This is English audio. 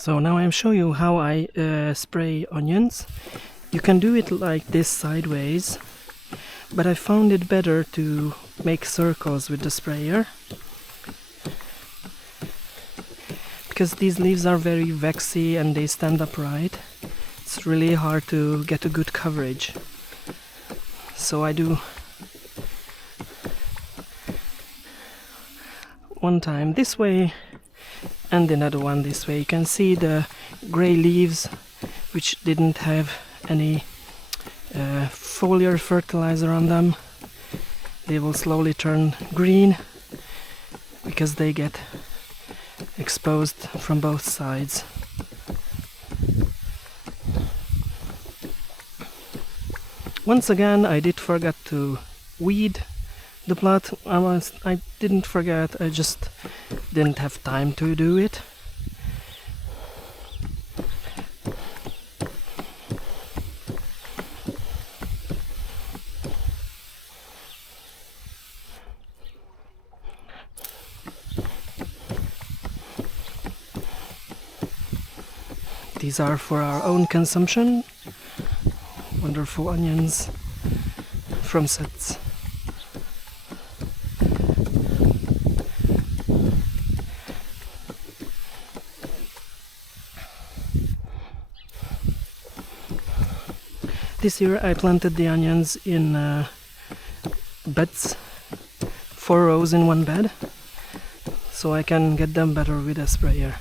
So now I'm show you how I spray onions. You can do it like this sideways, but I found it better to make circles with the sprayer, because these leaves are very waxy and they stand upright. It's really hard to get a good coverage. So I do one time this way and another one this way. You can see the gray leaves which didn't have any foliar fertilizer on them. They will slowly turn green because they get exposed from both sides. Once again, I did forget to weed the plot. I didn't forget, I just didn't have time to do it. These are for our own consumption. Wonderful onions from sets. This year I planted the onions in beds, 4 rows in one bed, so I can get them better with a sprayer.